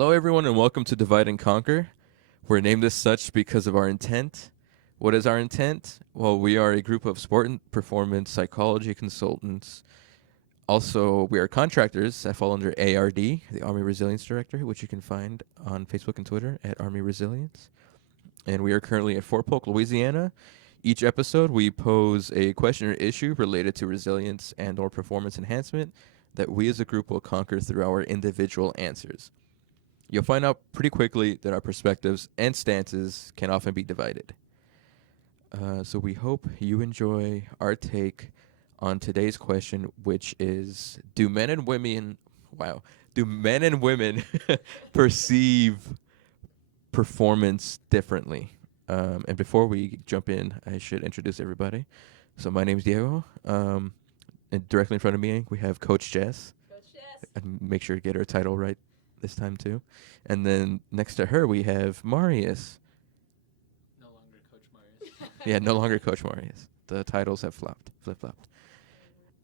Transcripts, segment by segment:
Hello, everyone, and welcome to Divide and Conquer. We're named as such because of our intent. What is our intent? Well, we are a group of sport and performance psychology consultants. Also, we are contractors that fall under ARD, the Army Resilience Director, which you can find on Facebook and Twitter at Army Resilience. And we are currently at Fort Polk, Louisiana. Each episode, we pose a question or issue related to resilience and or performance enhancement that we as a group will conquer through our individual answers. You'll find out pretty quickly that our perspectives and stances can often be divided. So we hope you enjoy our take on today's question, which is, do men and women perceive performance differently? And before we jump in, I should introduce everybody. So my name's Diego. And directly in front of me, we have Coach Jess. Coach Jess. And make sure to get her title right this time too. And then next to her, we have Marius. No longer Coach Marius. Yeah, no longer Coach Marius. The titles have flip-flopped.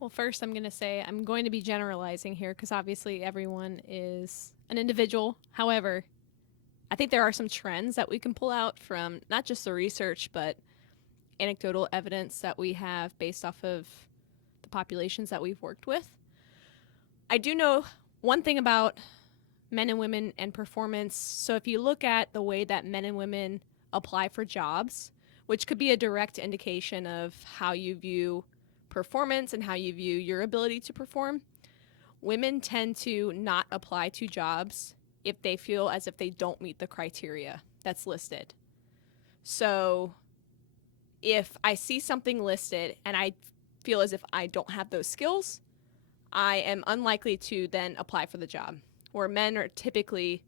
Well, first, I'm going to say I'm going to be generalizing here because obviously everyone is an individual. However, I think there are some trends that we can pull out from not just the research, but anecdotal evidence that we have based off of the populations that we've worked with. I do know one thing about men and women and performance. So if you look at the way that men and women apply for jobs, which could be a direct indication of how you view performance and how you view your ability to perform, women tend to not apply to jobs if they feel as if they don't meet the criteria that's listed. So if I see something listed and I feel as if I don't have those skills, I am unlikely to then apply for the job. Where men are typically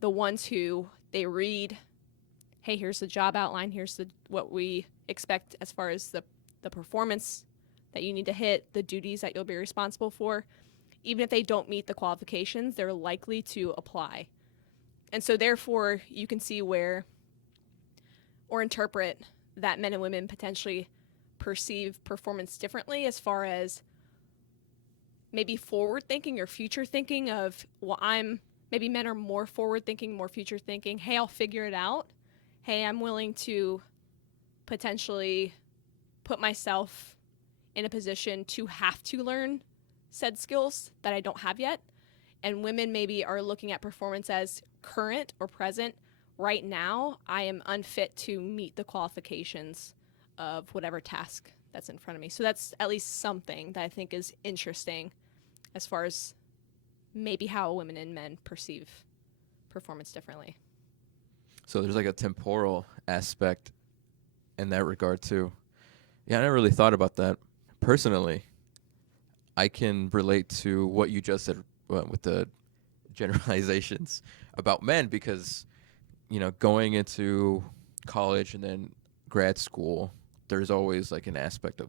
the ones who they read, hey, here's the job outline, here's what we expect as far as the performance that you need to hit, the duties that you'll be responsible for. Even if they don't meet the qualifications, they're likely to apply. And so therefore, you can see where or interpret that men and women potentially perceive performance differently as far as maybe forward thinking or future thinking of, well, maybe men are more forward thinking, more future thinking. Hey, I'll figure it out. Hey, I'm willing to potentially put myself in a position to have to learn said skills that I don't have yet. And women maybe are looking at performance as current or present. Right now, I am unfit to meet the qualifications of whatever task that's in front of me. So that's at least something that I think is interesting as far as maybe how women and men perceive performance differently. So there's like a temporal aspect in that regard too. Yeah, I never really thought about that. Personally, I can relate to what you just said with the generalizations about men because, going into college and then grad school, there's always like an aspect of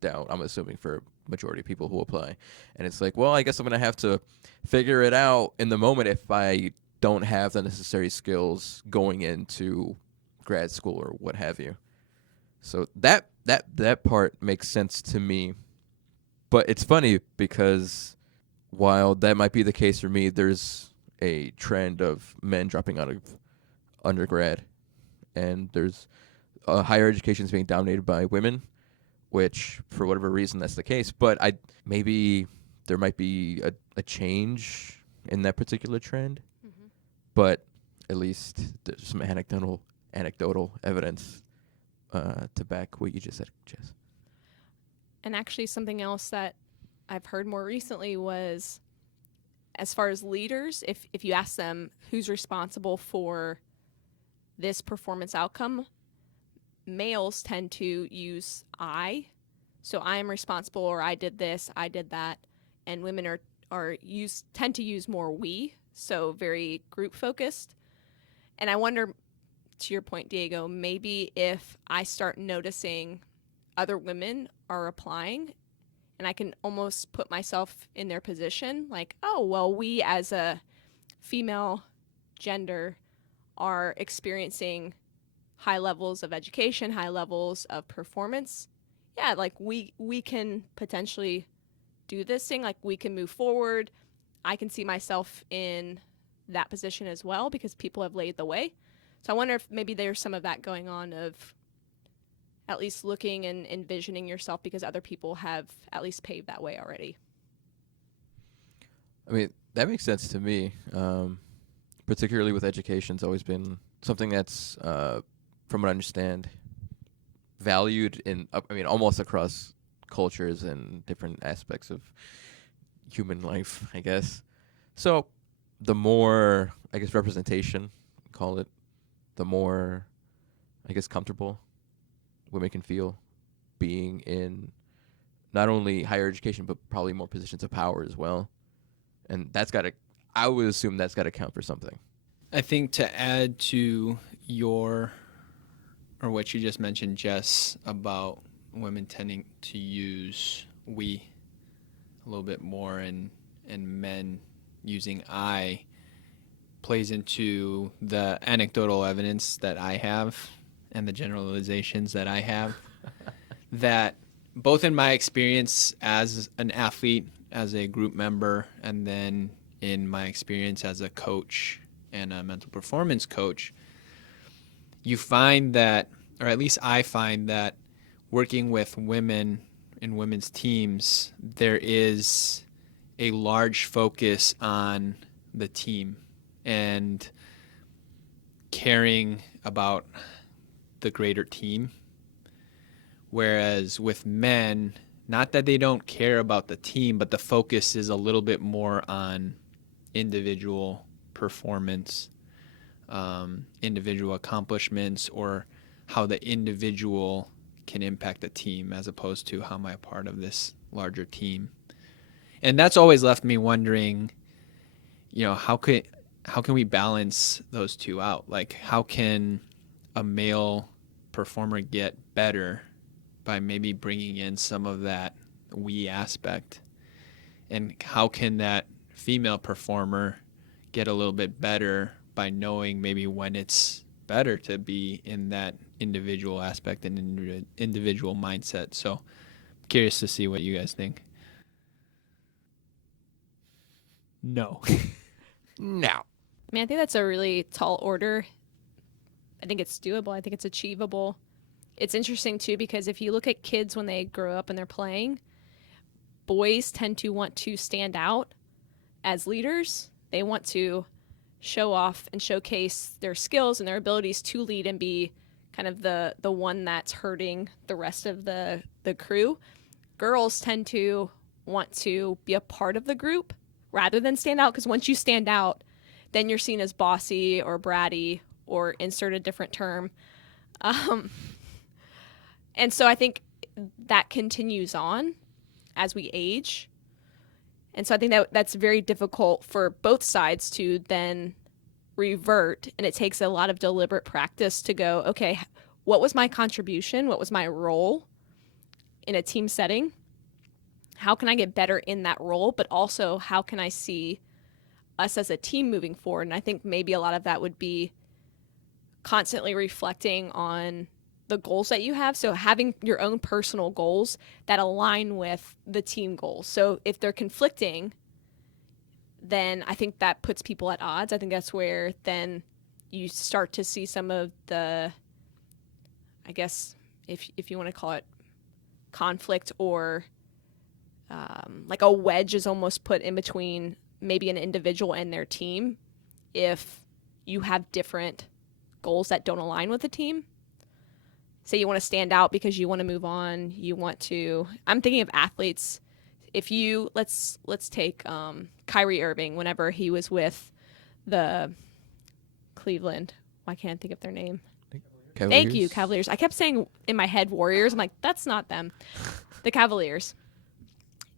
doubt, I'm assuming, for majority of people who apply. And it's like, well, I guess I'm going to have to figure it out in the moment if I don't have the necessary skills going into grad school or what have you. So that part makes sense to me. But it's funny because while that might be the case for me, there's a trend of men dropping out of undergrad, and there's higher education is being dominated by women, which for whatever reason that's the case. But maybe there might be a change in that particular trend. Mm-hmm. But at least there's some anecdotal evidence to back what you just said, Jess. And actually something else that I've heard more recently was, as far as leaders, if you ask them who's responsible for this performance outcome, males tend to use I. So I am responsible, or I did this, I did that. And women tend to use more we, so very group focused. And I wonder, to your point, Diego, maybe if I start noticing other women are applying and I can almost put myself in their position, like, oh, well, we as a female gender are experiencing high levels of education, high levels of performance. Yeah, like we can potentially do this thing, like we can move forward. I can see myself in that position as well because people have laid the way. So I wonder if maybe there's some of that going on of at least looking and envisioning yourself because other people have at least paved that way already. I mean, that makes sense to me. Particularly with education, it's always been something that's, from what I understand, valued in, almost across cultures and different aspects of human life, I guess. So the more, I guess, representation, call it, the more, I guess, comfortable women can feel being in not only higher education, but probably more positions of power as well. And I would assume that's got to count for something. I think to add to what you just mentioned, Jess, about women tending to use we a little bit more and men using I, plays into the anecdotal evidence that I have and the generalizations that I have that both in my experience as an athlete, as a group member, and then in my experience as a coach and a mental performance coach, you find that, or at least I find that working with women in women's teams, there is a large focus on the team and caring about the greater team. Whereas with men, not that they don't care about the team, but the focus is a little bit more on individual performance, individual accomplishments, or how the individual can impact the team as opposed to how am I a part of this larger team. And that's always left me wondering, how can we balance those two out? Like, how can a male performer get better by maybe bringing in some of that we aspect? And how can that female performer get a little bit better by knowing maybe when it's better to be in that individual aspect and individual mindset? So curious to see what you guys think. No. No. I mean, I think that's a really tall order. I think it's doable. I think it's achievable. It's interesting, too, because if you look at kids when they grow up and they're playing, boys tend to want to stand out as leaders. They want to show off and showcase their skills and their abilities to lead and be kind of the one that's hurting the rest of the crew. Girls tend to want to be a part of the group rather than stand out, because once you stand out, then you're seen as bossy or bratty or insert a different term. And so I think that continues on as we age. And so I think that's very difficult for both sides to then revert. And it takes a lot of deliberate practice to go, okay, what was my contribution? What was my role in a team setting? How can I get better in that role? But also, how can I see us as a team moving forward? And I think maybe a lot of that would be constantly reflecting on the goals that you have. So having your own personal goals that align with the team goals. So if they're conflicting, then I think that puts people at odds. I think that's where then you start to see some of the, I guess, if you want to call it conflict, or like a wedge is almost put in between maybe an individual and their team if you have different goals that don't align with the team. Say you want to stand out because you want to move on, you want to, I'm thinking of athletes. If you, let's take Kyrie Irving whenever he was with the Cleveland, why can't I think of their name? Cavaliers? Thank you, Cavaliers. I kept saying in my head Warriors. I'm like, that's not them. The Cavaliers.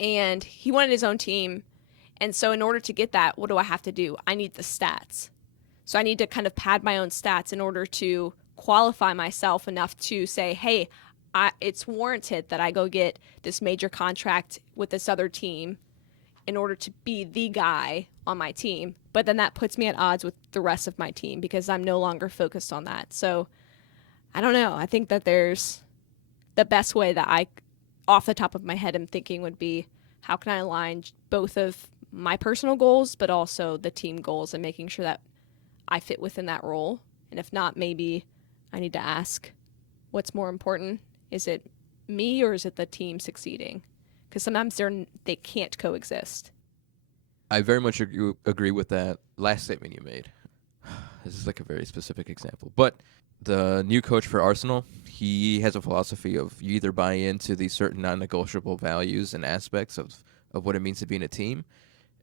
And he wanted his own team. And so in order to get that, what do I have to do? I need the stats. So I need to kind of pad my own stats in order to qualify myself enough to say, hey, it's warranted that I go get this major contract with this other team in order to be the guy on my team. But then that puts me at odds with the rest of my team because I'm no longer focused on that. So I don't know. I think that there's the best way that I, off the top of my head, am thinking would be, how can I align both of my personal goals, but also the team goals and making sure that I fit within that role. And if not, maybe I need to ask what's more important. Is it me or is it the team succeeding? Because sometimes they can't coexist. I very much agree with that last statement you made. This is like a very specific example. But the new coach for Arsenal, he has a philosophy of you either buy into these certain non-negotiable values and aspects of what it means to be in a team,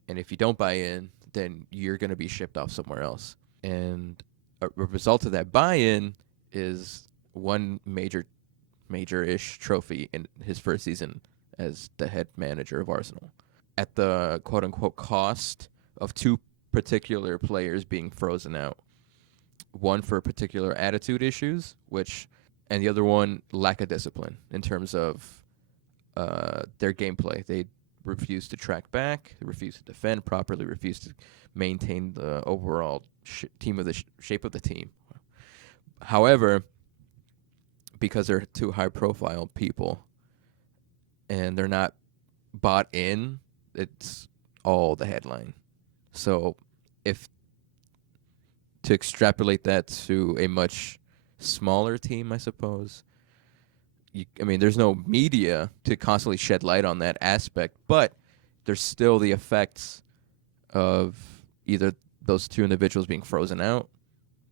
and if you don't buy in, then you're going to be shipped off somewhere else. And a result of that buy-in is one major-ish trophy in his first season as the head manager of Arsenal, at the quote-unquote cost of two particular players being frozen out. One for particular attitude issues, and the other one lack of discipline in terms of their gameplay. They refuse to track back, they refuse to defend properly, refuse to maintain the overall shape of the team. However, because they're two high-profile people and they're not bought in, it's all the headline. So if to extrapolate that to a much smaller team, I suppose, there's no media to constantly shed light on that aspect, but there's still the effects of either those two individuals being frozen out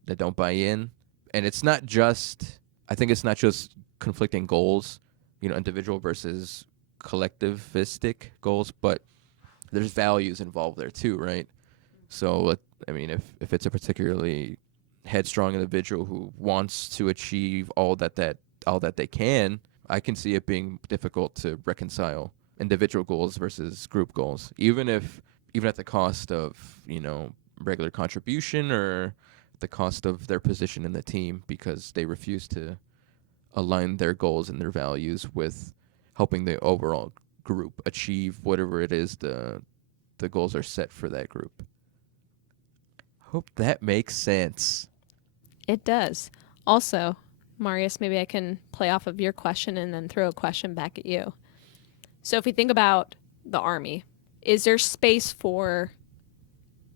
that don't buy in. And I think it's not just conflicting goals, individual versus collectivistic goals, but there's values involved there too, right? So, if it's a particularly headstrong individual who wants to achieve all that they can, I can see it being difficult to reconcile individual goals versus group goals, even at the cost of, regular contribution or the cost of their position in the team, because they refuse to align their goals and their values with helping the overall group achieve whatever it is the goals are set for that group. Hope that makes sense. It does. Also, Marius, maybe I can play off of your question and then throw a question back at you. So if we think about the Army, is there space for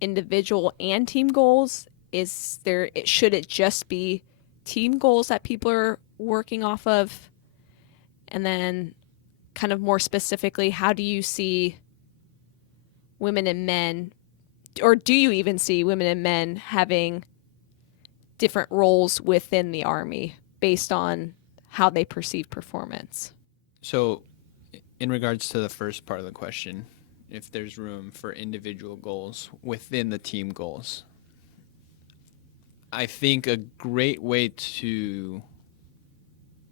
individual and team goals? Should it just be team goals that people are working off of? And then kind of more specifically, how do you see women and men, or do you even see women and men having different roles within the Army based on how they perceive performance? So in regards to the first part of the question, if there's room for individual goals within the team goals, I think a great way to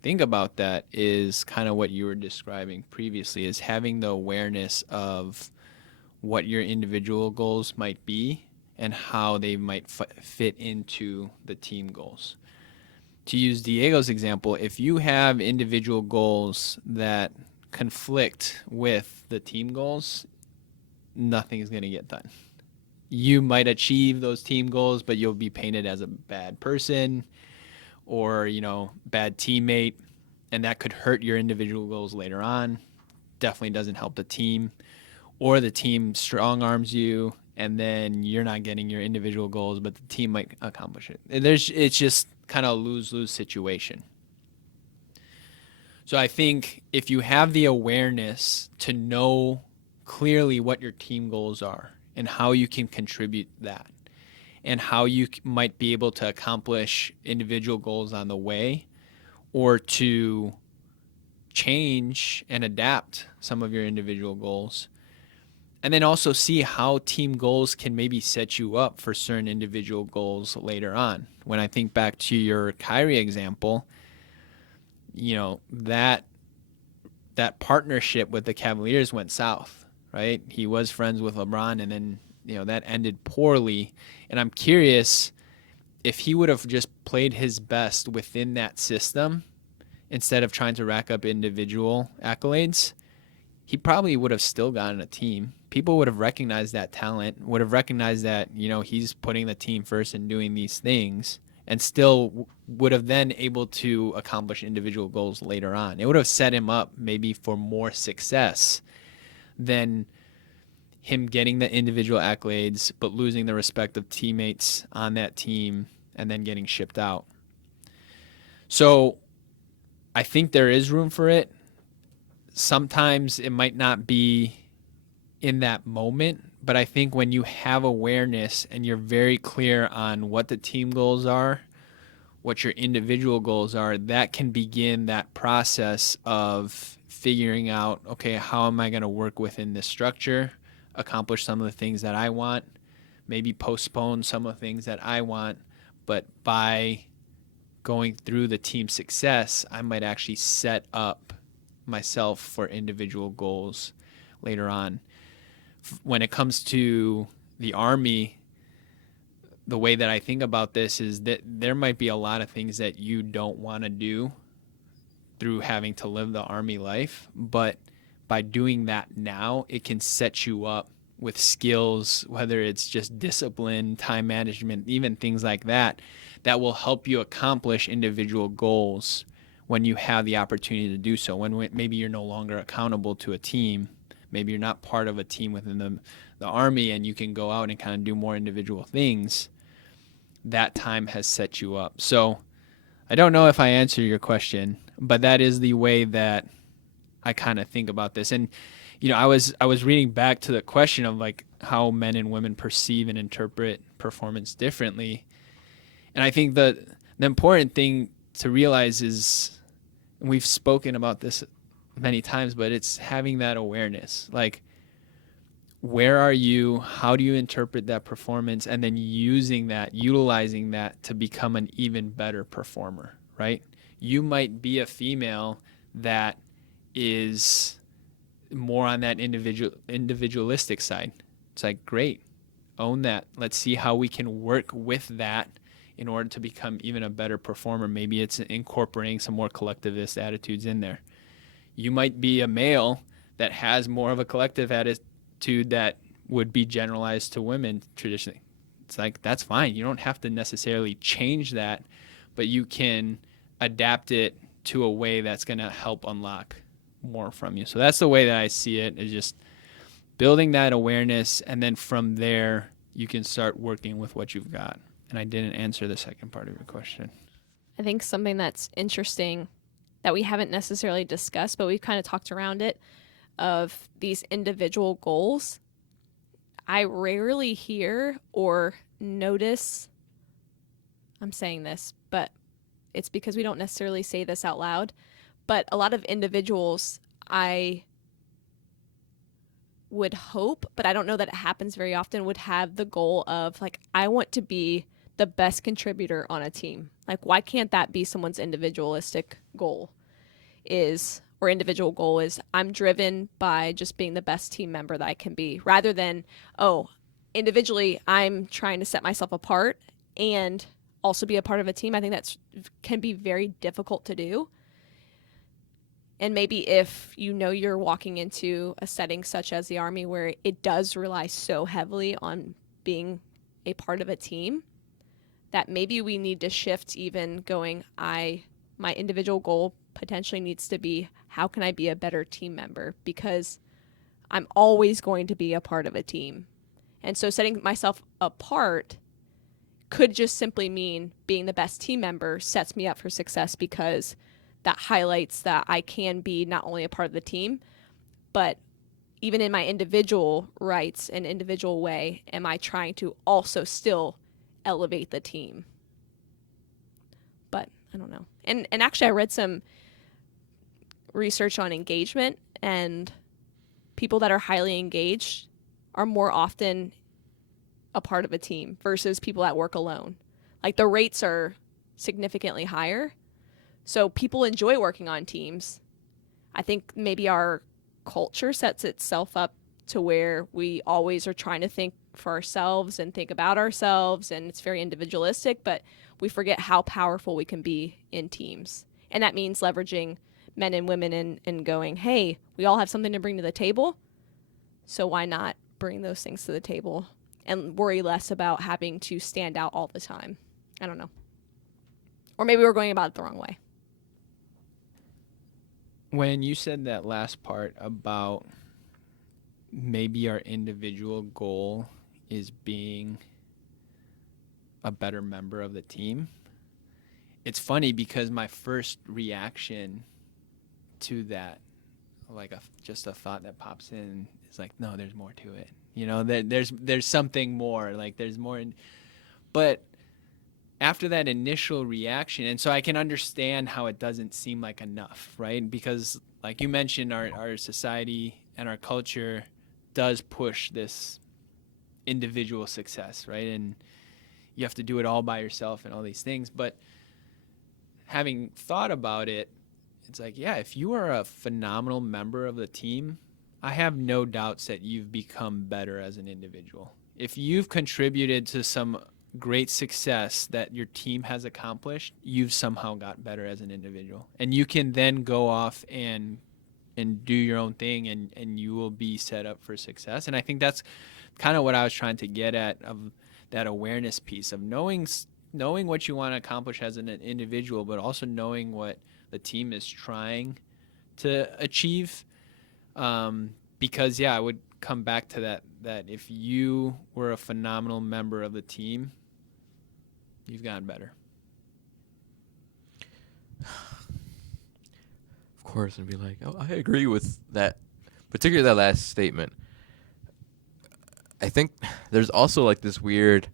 think about that is kind of what you were describing previously, is having the awareness of what your individual goals might be and how they might fit into the team goals. To use Diego's example, if you have individual goals that conflict with the team goals, nothing's going to get done. You might achieve those team goals, but you'll be painted as a bad person or, bad teammate, and that could hurt your individual goals later on. Definitely doesn't help the team. Or the team strong arms you, and then you're not getting your individual goals, but the team might accomplish it. It's just kind of a lose-lose situation. So I think if you have the awareness to know clearly what your team goals are and how you can contribute that and how you might be able to accomplish individual goals on the way, or to change and adapt some of your individual goals, and then also see how team goals can maybe set you up for certain individual goals later on. When I think back to your Kyrie example, that partnership with the Cavaliers went south, right? He was friends with LeBron, and then, that ended poorly. And I'm curious if he would have just played his best within that system instead of trying to rack up individual accolades, he probably would have still gotten a team. People would have recognized that talent, would have recognized that, he's putting the team first and doing these things, and still would have then able to accomplish individual goals later on. It would have set him up maybe for more success than him getting the individual accolades, but losing the respect of teammates on that team and then getting shipped out. So I think there is room for it. Sometimes it might not be in that moment, but I think when you have awareness and you're very clear on what the team goals are, what your individual goals are, that can begin that process of figuring out, okay, how am I going to work within this structure, accomplish some of the things that I want, maybe postpone some of the things that I want, but by going through the team success, I might actually set up myself for individual goals later on. When it comes to the Army, the way that I think about this is that there might be a lot of things that you don't want to do through having to live the Army life, but by doing that now, it can set you up with skills, whether it's just discipline, time management, even things like that, that will help you accomplish individual goals when you have the opportunity to do so. When maybe you're no longer accountable to a team, maybe you're not part of a team within the Army, and you can go out and kind of do more individual things, that time has set you up. So I don't know if I answer your question, but that is the way that I kind of think about this. And, you know, I was reading back to the question of like how men and women perceive and interpret performance differently. And I think the important thing to realize is, and we've spoken about this many times, but it's having that awareness. Like, where are you? How do you interpret that performance? And then utilizing that to become an even better performer, right? You might be a female that is more on that individualistic side. It's like, great, own that. Let's see how we can work with that in order to become even a better performer. Maybe it's incorporating some more collectivist attitudes in there. You might be a male that has more of a collective attitude that would be generalized to women traditionally. It's like, that's fine. You don't have to necessarily change that, but you can adapt it to a way that's going to help unlock more from you. So that's the way that I see it, is just building that awareness, and then from there you can start working with what you've got. And I didn't answer the second part of your question. I think something that's interesting that we haven't necessarily discussed, but we've kind of talked around it, of these individual goals. I rarely hear or notice, I'm saying this, but it's because we don't necessarily say this out loud, but a lot of individuals, I would hope, but I don't know that it happens very often, would have the goal of like, I want to be the best contributor on a team. Like, why can't that be someone's individualistic goal? Or individual goal is, I'm driven by just being the best team member that I can be, rather than, oh, individually I'm trying to set myself apart and also be a part of a team. I think that can be very difficult to do. And maybe if you know you're walking into a setting such as the Army, where it does rely so heavily on being a part of a team, that maybe we need to shift, even going, my individual goal potentially needs to be, how can I be a better team member? Because I'm always going to be a part of a team. And so setting myself apart could just simply mean being the best team member sets me up for success, because that highlights that I can be not only a part of the team, but even in my individual rights and individual way, am I trying to also still elevate the team? But I don't know. And actually, I read some research on engagement, and people that are highly engaged are more often a part of a team versus people that work alone. Like, the rates are significantly higher. So people enjoy working on teams. I think maybe our culture sets itself up to where we always are trying to think for ourselves and think about ourselves, and it's very individualistic, but we forget how powerful we can be in teams. And that means leveraging men and women and going, hey, we all have something to bring to the table, so why not bring those things to the table and worry less about having to stand out all the time? I don't know. Or maybe we're going about it the wrong way. When you said that last part about maybe our individual goal is being a better member of the team. It's funny because my first reaction to that, like just a thought that pops in, is like, no, there's more to it. You know, there's something more. Like there's more. But after that initial reaction, and so I can understand how it doesn't seem like enough, right? Because like you mentioned, our society and our culture does push this individual success, right? And you have to do it all by yourself and all these things. But having thought about it, it's like, yeah, if you are a phenomenal member of the team, I have no doubts that you've become better as an individual. If you've contributed to some great success that your team has accomplished, you've somehow got better as an individual. And you can then go off and do your own thing, and you will be set up for success. And I think that's kind of what I was trying to get at, of that awareness piece of knowing what you want to accomplish as an individual, but also knowing what the team is trying to achieve. Because I would come back to that if you were a phenomenal member of the team, you've gotten better. Of course, and be like, oh, I agree with that, particularly that last statement. I think there's also like this weird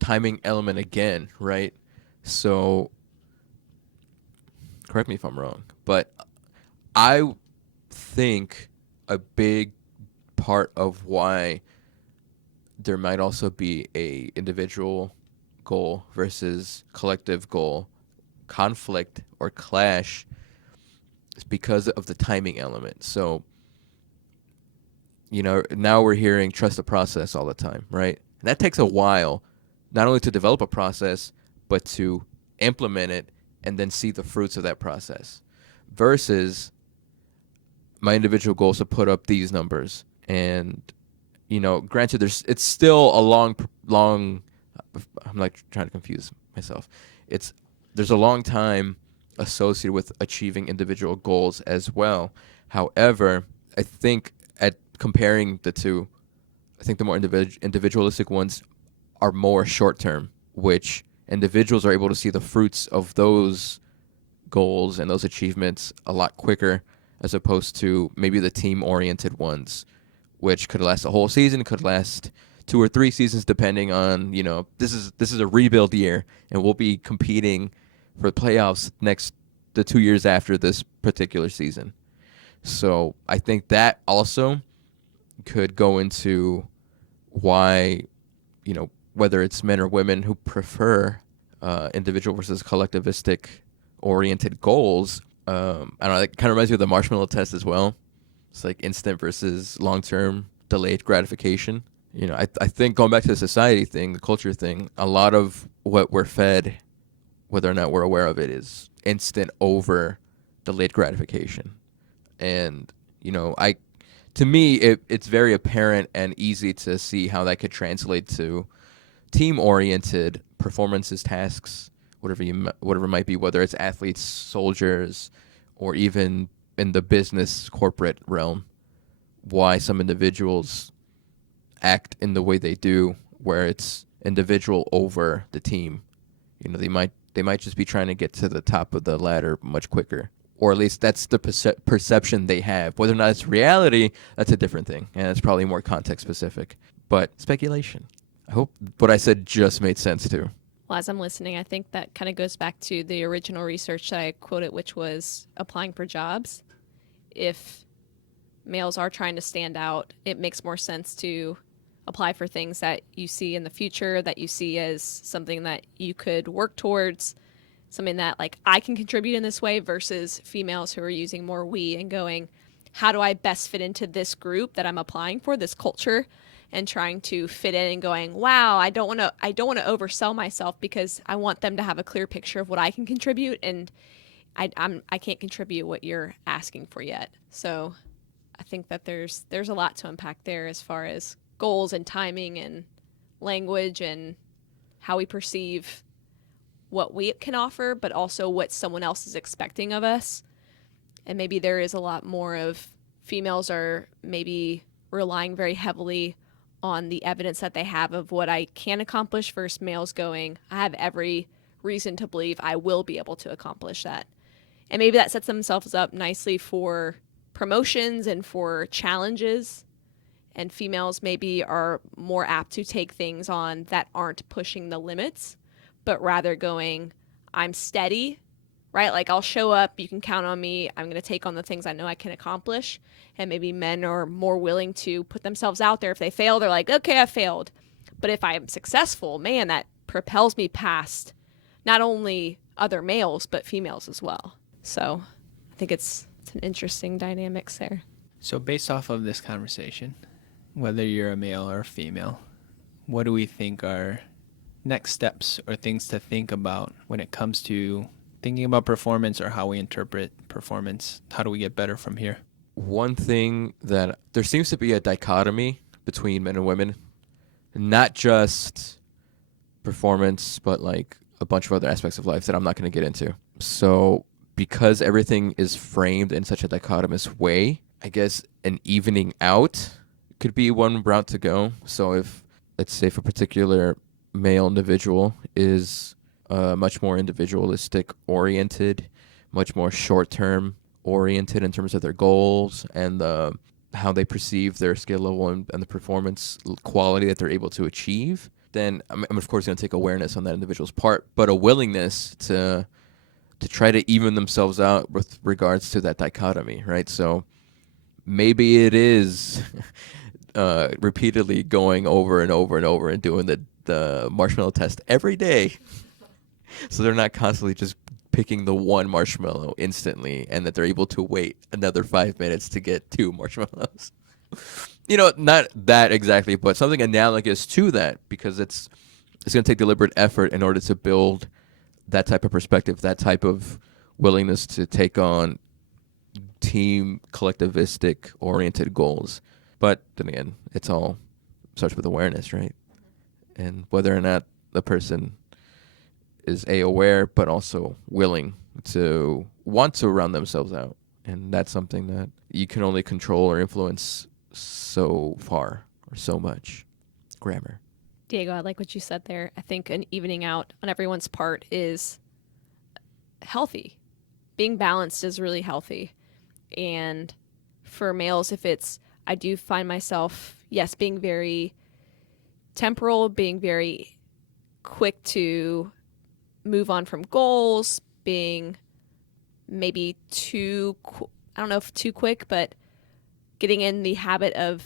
timing element again, right? So, correct me if I'm wrong, but I think a big part of why there might also be a individual goal versus collective goal conflict or clash is because of the timing element. So, now we're hearing trust the process all the time, right? And that takes a while, not only to develop a process, but to implement it and then see the fruits of that process. Versus my individual goal is to put up these numbers. And, granted, it's still a long, I'm like trying to confuse myself. There's a long time associated with achieving individual goals as well. However, I think at comparing the two, I think the more individualistic ones are more short-term, which individuals are able to see the fruits of those goals and those achievements a lot quicker, as opposed to maybe the team-oriented ones, which could last a whole season, could last 2 or 3 seasons, depending on, this is a rebuild year, and we'll be competing for the playoffs the 2 years after this particular season. So I think that also could go into why, whether it's men or women who prefer individual versus collectivistic oriented goals. I don't know, it kind of reminds me of the marshmallow test as well. It's like instant versus long-term delayed gratification. I think going back to the society thing, the culture thing, a lot of what we're fed, whether or not we're aware of it, is instant over delayed gratification. And, to me, it's very apparent and easy to see how that could translate to team-oriented performances, tasks, whatever it might be, whether it's athletes, soldiers, or even in the business corporate realm. Why some individuals act in the way they do, where it's individual over the team. They might just be trying to get to the top of the ladder much quicker. Or at least that's the perception they have. Whether or not it's reality, that's a different thing. And it's probably more context specific. But speculation. I hope what I said just made sense too. Well, as I'm listening, I think that kind of goes back to the original research that I quoted, which was applying for jobs. If males are trying to stand out, it makes more sense to apply for things that you see in the future, that you see as something that you could work towards, something that like I can contribute in this way, versus females who are using more we and going, how do I best fit into this group that I'm applying for, this culture, and trying to fit in and going, wow, I don't want to oversell myself because I want them to have a clear picture of what I can contribute, and I can't contribute what you're asking for yet. So I think that there's a lot to unpack there as far as goals and timing and language and how we perceive what we can offer, but also what someone else is expecting of us. And maybe there is a lot more of females are maybe relying very heavily on the evidence that they have of what I can accomplish versus males going, I have every reason to believe I will be able to accomplish that. And maybe that sets themselves up nicely for promotions and for challenges. And females maybe are more apt to take things on that aren't pushing the limits, but rather going, I'm steady, right? Like I'll show up, you can count on me, I'm going to take on the things I know I can accomplish. And maybe men are more willing to put themselves out there. If they fail, they're like, okay, I failed. But if I'm successful, man, that propels me past not only other males, but females as well. So I think it's an interesting dynamics there. So based off of this conversation, whether you're a male or a female, what do we think are next steps or things to think about when it comes to thinking about performance or how we interpret performance? How do we get better from here? One thing that there seems to be a dichotomy between men and women, not just performance, but like a bunch of other aspects of life that I'm not going to get into. So because everything is framed in such a dichotomous way, I guess an evening out could be one route to go. So if, let's say, if a particular male individual is much more individualistic oriented, much more short-term oriented in terms of their goals and how they perceive their skill level and the performance quality that they're able to achieve, then I'm of course going to take awareness on that individual's part, but a willingness to try to even themselves out with regards to that dichotomy, right? So maybe it is repeatedly going over and over and over and doing the marshmallow test every day. So they're not constantly just picking the one marshmallow instantly and that they're able to wait another 5 minutes to get 2 marshmallows. Not that exactly, but something analogous to that, because it's going to take deliberate effort in order to build that type of perspective, that type of willingness to take on team collectivistic oriented goals. But then again, it's all starts with awareness, right? And whether or not the person is aware, but also willing to want to round themselves out. And that's something that you can only control or influence so far or so much. Grammar. Diego, I like what you said there. I think an evening out on everyone's part is healthy. Being balanced is really healthy. And for males, if it's, I do find myself, yes, being very temporal, being very quick to move on from goals, being maybe I don't know if too quick, but getting in the habit of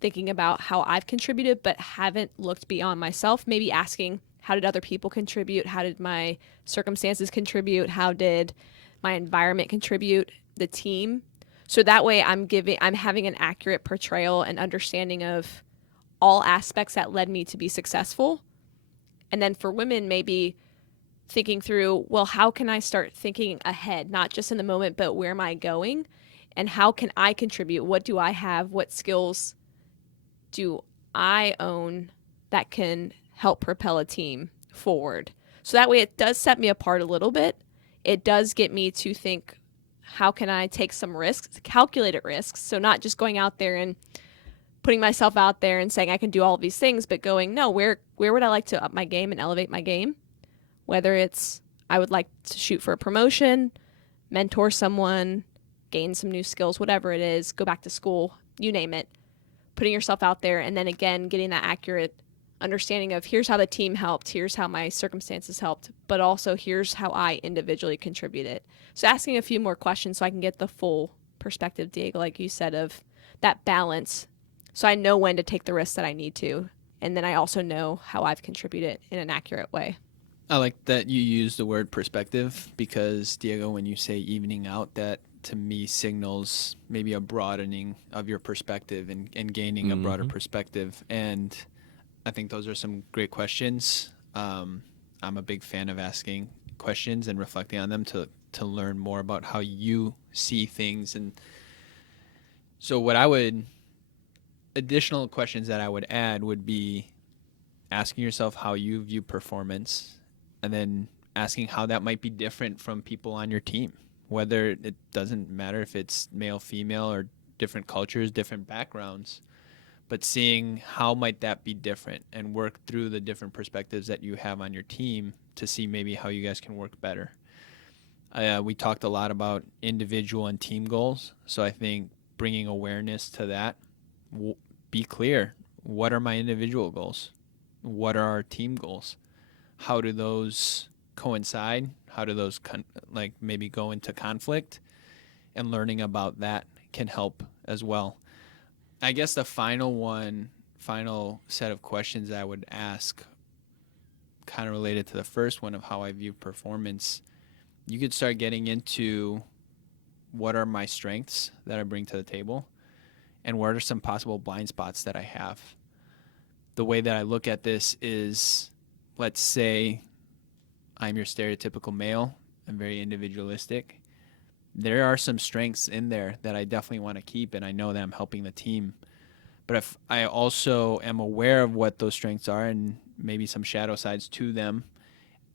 thinking about how I've contributed, but haven't looked beyond myself, maybe asking, how did other people contribute? How did my circumstances contribute? How did my environment contribute? The team. So that way I'm having an accurate portrayal and understanding of all aspects that led me to be successful. And then for women, maybe thinking through, well, how can I start thinking ahead, not just in the moment, but where am I going? And how can I contribute? What do I have? What skills do I own that can help propel a team forward? So that way it does set me apart a little bit. It does get me to think, how can I take some risks, calculated risks? So not just going out there and putting myself out there and saying I can do all of these things, but going, no, where would I like to up my game and elevate my game? Whether it's I would like to shoot for a promotion, mentor someone, gain some new skills, whatever it is, go back to school, you name it. Putting yourself out there and then again getting that accurate understanding of here's how the team helped, here's how my circumstances helped, but also here's how I individually contributed. So asking a few more questions so I can get the full perspective, Diego, like you said, of that balance. So I know when to take the risks that I need to. And then I also know how I've contributed in an accurate way. I like that you use the word perspective because, Diego, when you say evening out, that to me signals maybe a broadening of your perspective and gaining a broader perspective. And I think those are some great questions. I'm a big fan of asking questions and reflecting on them to learn more about how you see things. And so additional questions that I would add would be asking yourself how you view performance and then asking how that might be different from people on your team, whether it doesn't matter if it's male, female, or different cultures, different backgrounds, but seeing how might that be different and work through the different perspectives that you have on your team to see maybe how you guys can work better. We talked a lot about individual and team goals, so I think bringing awareness to that, be clear. What are my individual goals? What are our team goals? How do those coincide? How do those maybe go into conflict? And learning about that can help as well. I guess the final set of questions I would ask, kind of related to the first one of how I view performance, you could start getting into what are my strengths that I bring to the table and what are some possible blind spots that I have. The way that I look at this is, let's say I'm your stereotypical male. I'm very individualistic. There are some strengths in there that I definitely want to keep, and I know that I'm helping the team. But if I also am aware of what those strengths are and maybe some shadow sides to them,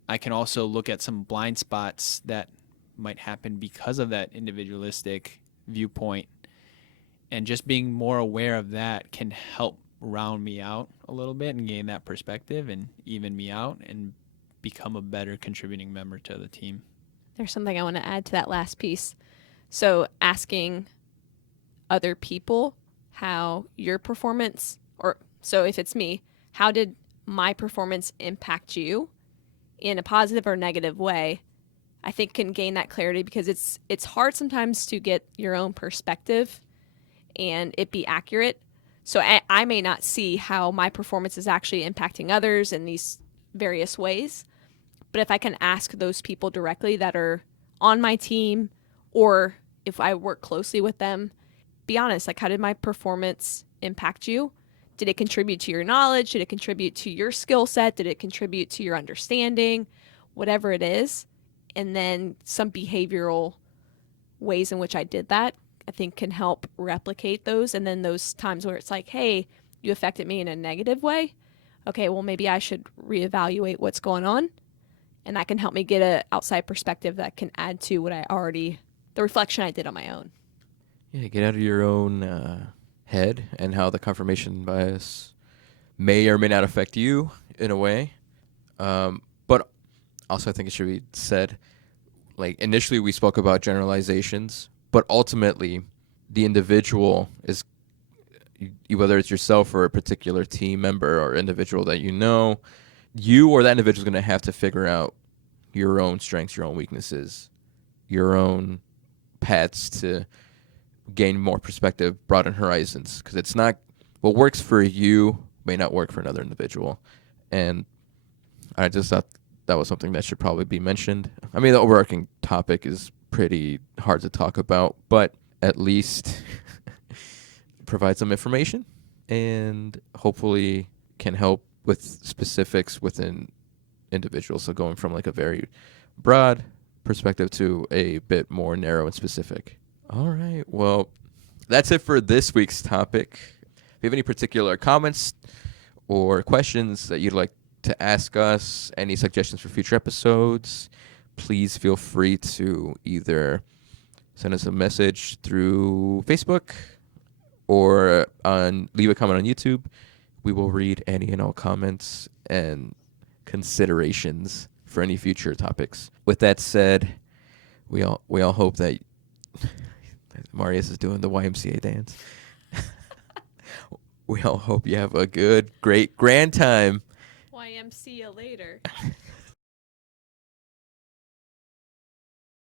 I can also look at some blind spots that might happen because of that individualistic viewpoint. And just being more aware of that can help round me out a little bit and gain that perspective and even me out and become a better contributing member to the team. There's something I want to add to that last piece. So asking other people how your performance, so if it's me, how did my performance impact you in a positive or negative way, I think can gain that clarity, because it's hard sometimes to get your own perspective and it be accurate. So I may not see how my performance is actually impacting others in these various ways. But if I can ask those people directly that are on my team, or if I work closely with them, be honest, like, how did my performance impact you? Did it contribute to your knowledge? Did it contribute to your skill set? Did it contribute to your understanding? Whatever it is. And then some behavioral ways in which I did that, I think, can help replicate those. And then those times where it's like, hey, you affected me in a negative way. Okay, well, maybe I should reevaluate what's going on. And that can help me get an outside perspective that can add to the reflection I did on my own. Yeah, get out of your own head and how the confirmation bias may or may not affect you in a way. But also I think it should be said, like, initially we spoke about generalizations, but ultimately the individual is, whether it's yourself or a particular team member or individual that you or that individual is going to have to figure out your own strengths, your own weaknesses, your own paths to gain more perspective, broaden horizons, because it's not what works for you may not work for another individual. And I just thought that was something that should probably be mentioned. I mean, the overarching topic is pretty hard to talk about, but at least provide some information and hopefully can help with specifics within individuals. So going from like a very broad perspective to a bit more narrow and specific. All right. Well, that's it for this week's topic. If you have any particular comments or questions that you'd like to ask us, any suggestions for future episodes, please feel free to either send us a message through Facebook or leave a comment on YouTube. We will read any and all comments and considerations for any future topics. With that said, we all hope that Marius is doing the YMCA dance. We all hope you have a good, great, grand time. YMCA later.